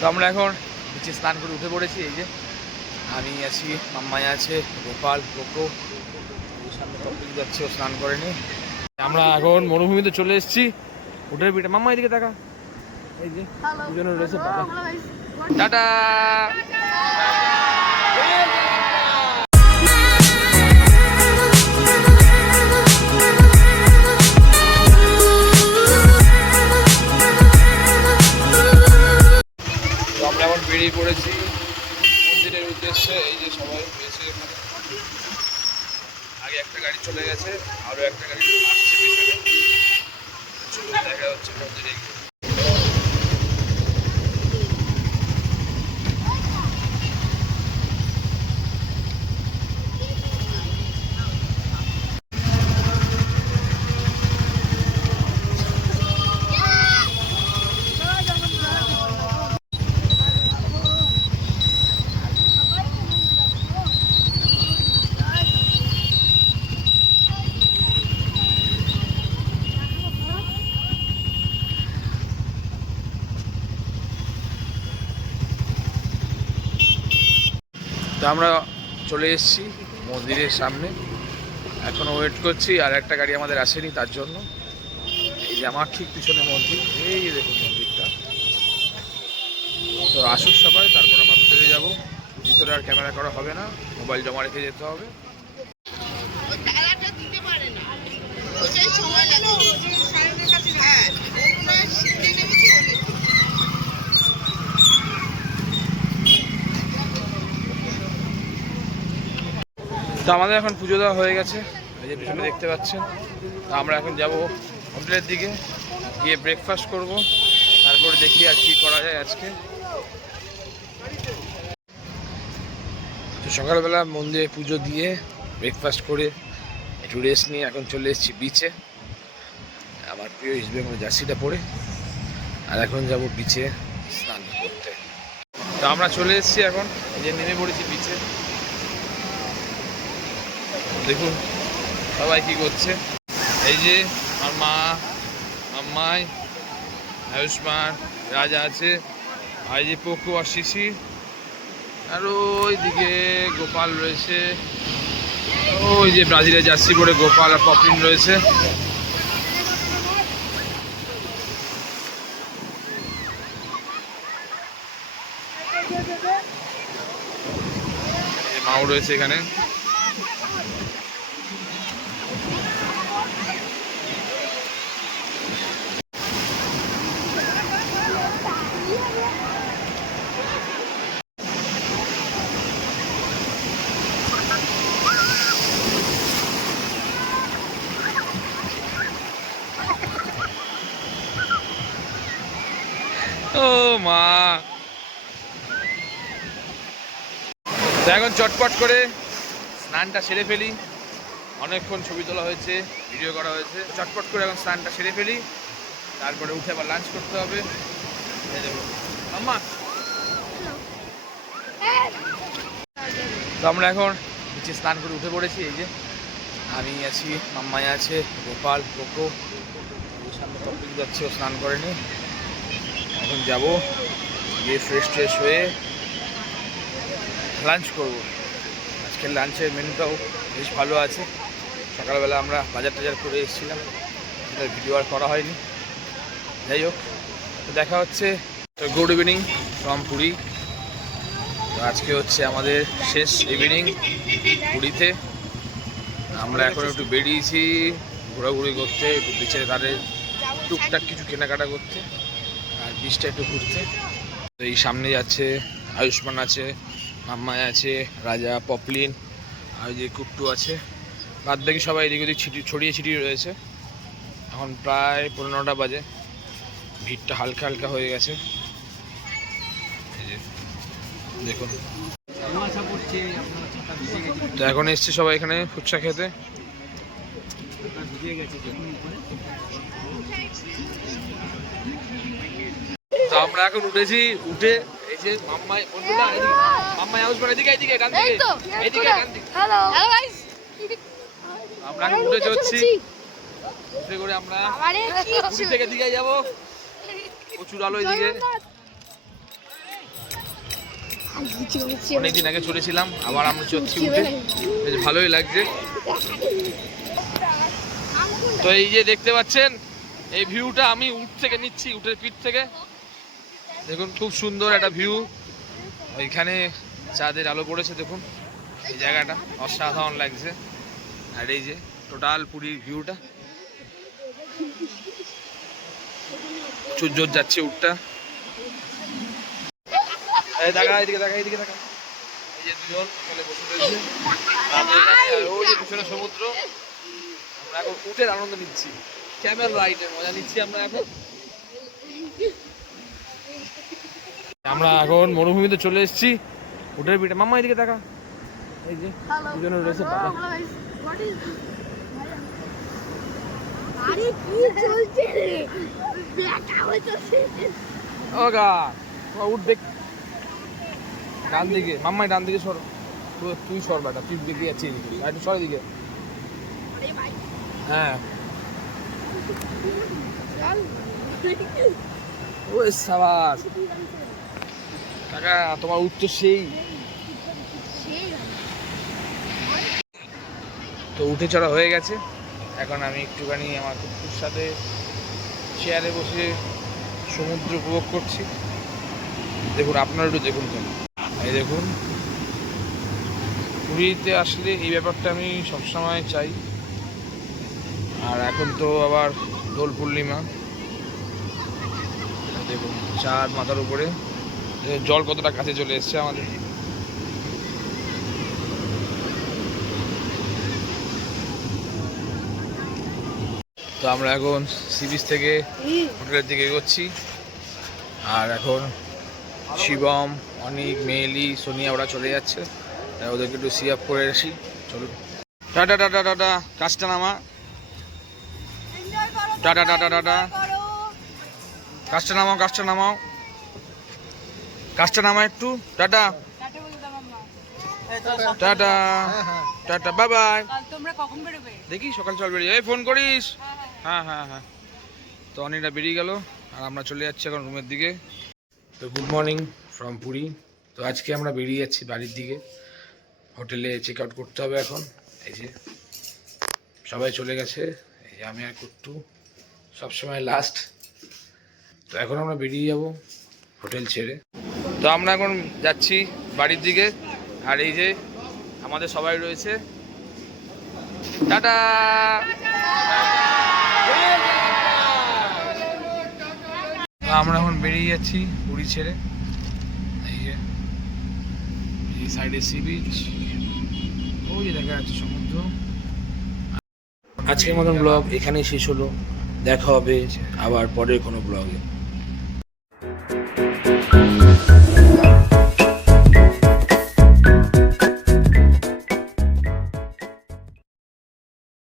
তো আমরা এখন নিচে স্নান করে উঠে পড়েছি। এই যে আমি আছি, মাম্মাই আছে, গোপাল, কোকো সামনে কমপ্লিট যাচ্ছে, ও স্নান করেনি। আমরা এখন মরুভূমিতে চলে এসেছি, উঠে পিঠে। মাম্মা এদিকে দেখা, এই যে দুজনে রয়েছে। টাটা। আমরা এখন বেরিয়ে পড়েছি মন্দিরের উদ্দেশ্যে। এই যে সবাই এসে আগে একটা গাড়ি চলে গেছে, আরো একটা গাড়ি আসছে পিছনে। চলুন দেখা হচ্ছে মন্দিরে গিয়ে। তো আমরা চলে এসেছি মন্দিরের সামনে, এখনো ওয়েট করছি, আর একটা গাড়ি আমাদের আসেনি তার জন্য। এই যে আমার ঠিক পিছনে মন্দির, এই যে দেখুন মন্দিরটা। তো আসুক সবাই, তারপর আমরা ভিতরে যাব। ভিতরে আর ক্যামেরা করা হবে না, মোবাইল জমা রেখে যেতে হবে। তো আমাদের এখন পুজো দেওয়া হয়ে গেছে, এই যে পিছনে দেখতে পাচ্ছেন। তো আমরা এখন যাব হোটেলের দিকে, গিয়ে ব্রেকফাস্ট করব, তারপরে দেখি আর কি করা যায় আজকে। তো সকালবেলা মন্দিরে পুজো দিয়ে ব্রেকফাস্ট করে একটু রেস্ট নিয়ে এখন চলে এসেছি বিচে, আমার প্রিয় ইস্ট বেঙ্গল জার্সিটা পরে। আর এখন যাব বিচে স্নান করতে। তো আমরা চলে এসেছি এখন, এই যে নেমে পড়েছি বিচে। দেখুন সবাই কি করছে। এই যে আমার মা, মাম্মাই, আয়ুষ্মান, রাজা আছে, আর এই যে পোকো আর শিশির, আর ওইদিকে গোপাল রয়েছে। ওই যে ব্রাজিলের জার্সি পরে গোপাল আর পপলিন রয়েছে। মাও রয়েছে এখানে। ও মা, তো এখন চটপট করে স্নানটা সেরে ফেলি। অনেকক্ষণ ছবি তোলা হয়েছে, ভিডিও করা হয়েছে, চটপট করে এখন স্নানটা সেরে ফেলি, তারপরে উঠে আবার লাঞ্চ করতে হবে। তো আমরা এখন নিচে স্নান করে উঠে পড়েছি। এই যে আমি আছি, মাম্মাই আছে, গোপাল, কোকো সামনে কমপ্লিট যাচ্ছে, ও স্নান করেনি। এখন যাব, গিয়ে ফ্রেশ ট্রেশ হয়ে লাঞ্চ করব। আজকের লাঞ্চের মেনুটাও বেশ ভালো আছে। সকালবেলা আমরা বাজার টাজার করে এসেছিলাম, সেটা ভিডিও আর করা হয়নি। যাই হোক, তো দেখা হচ্ছে। তো গুড ইভিনিং ফ্রম পুরী। তো আজকে হচ্ছে আমাদের শেষ ইভিনিং পুরীতে। আমরা এখন একটু বেরিয়েছি ঘোরাঘুরি করতে, একটু বিচের ধারে টুকটাক কিছু কেনাকাটা করতে, আর বিচটা একটু ঘুরতে। তো এই সামনে যাচ্ছে আয়ুষ্মান আছে, মাম্মাই আছে, রাজা, পপলিন, আর যে কুট্টু আছে। বাদ বাকি সবাই এদিক ওদিক ছড়িয়ে ছিটিয়ে রয়েছে। এখন প্রায় 9:15 বাজে, ভিড়টা হালকা হালকা হয়ে গেছে। এই যে দেখুন, তো এখন এসছে সবাই এখানে ফুচকা খেতে। তো আমরা এখন উঠেছি, উঠে এই যে মাম্মাই বন্ধুরা, মাম্মাই হাউস বাড়ি এদিকে, এদিকে ডান দিকে, এদিকে ডান দিকে। হ্যালো গাইস, আমরা এখন উঠে যাচ্ছি। উঠে করে আমরা পুরী থেকে দিঘায় যাব। প্রচুর আলো এদিকে। অনেকদিন আগে চলেছিলাম, আবার আমরা চড়ছি উঠে, বেশ ভালোই লাগছে। তো এই যে দেখতে পাচ্ছেন এই ভিউটা আমি উঠ থেকে নিচ্ছি, উঠের পিঠ থেকে। দেখুন খুব সুন্দর একটা ভিউ, ওইখানে চাঁদের আলো পড়েছে, দেখুন এই জায়গাটা অসাধারণ লাগছে। আর এই যে টোটাল পুরীর ভিউটা, প্রচুর জোর যাচ্ছে উঠটা। এই দেখা, এদিকে দেখা, এদিকে দেখা, এই যে দুজন ওখানে বসে রয়েছে, ওই যে পিছনে সমুদ্র। আমরা এখন উঠের আনন্দ নিচ্ছি, ক্যামেল রাইডের মজা নিচ্ছি আমরা এখন। আমরা এখন মরুভূমিতে চলে এসেছি, উঠের পিঠে। মাম্মা এদিকে দেখা, এই যে দুজনে রয়েছে। আরে কি চলছে রে, দেখা হইতাছে। ও গা উঠ দেখ, ডান দিকে মাম্মাই, ডান দিকে সর, তুই সর বেটা, তুই দেখে যাচ্ছি এদিকে, একটু সর এদিকে। হ্যাঁ ওই সাবাস কাকা, তোমার উঠ তো সেই। তো উঠে চড়া হয়ে গেছে, এখন আমি একটুখানি আমার কুকুর সাথে চেয়ারে বসে সমুদ্র উপভোগ করছি। দেখুন আপনারা একটু দেখুন কেন, এই দেখুন পুরীতে আসলে এই ব্যাপারটা আমি সবসময় চাই। আর এখন তো আবার দোল পূর্ণিমা, দেখুন চাঁদ মাথার উপরে, জল কতটা কাছে চলে এসছে আমাদের। তো আমরা এখন সি বিচ থেকে হোটেলের দিকে এগোচ্ছি। আর এখন শিবম, অনিক, মেয়েলি, সোনিয়া ওরা চলে যাচ্ছে, ওদেরকে একটু সি আপ করে আসি। চলুন, টাটা টাটা টাটা, কাজটা নামা, টাটা টাটা টাটা, কাজটা নামাও, কাজটা নামাও, কাজটা নামা একটু, tata tata tata, bye bye. দেখি সকাল চল বেরিয়ে, এই ফোন করিস। হ্যাঁ হ্যাঁ হ্যাঁ। তো অনেকটা বেরিয়ে গেল, আর আমরা চলে যাচ্ছি এখন রুমের দিকে। তো গুড মর্নিং ফ্রম পুরী। তো আজকে আমরা বেরিয়ে যাচ্ছি বাড়ির দিকে, হোটেলে চেক আউট করতে হবে এখন। এই যে সবাই চলে গেছে, এই যে আমি আর কুট্টু সবসময় লাস্ট। তো এখন আমরা বেরিয়ে যাব হোটেল ছেড়ে। তো আমরা এখন যাচ্ছি বাড়ির দিকে, আর এই যে আমাদের সবাই রয়েছে, টাটা। আমরা এখন বেরিয়ে যাচ্ছি পুরী ছেড়ে। এই যে এই সাইডে সি বিচ, ওই যে দেখা যাচ্ছে সমুদ্র। আজকের মতন ব্লগ এখানেই শেষ হলো, দেখা হবে আবার পরের কোনো ব্লগে।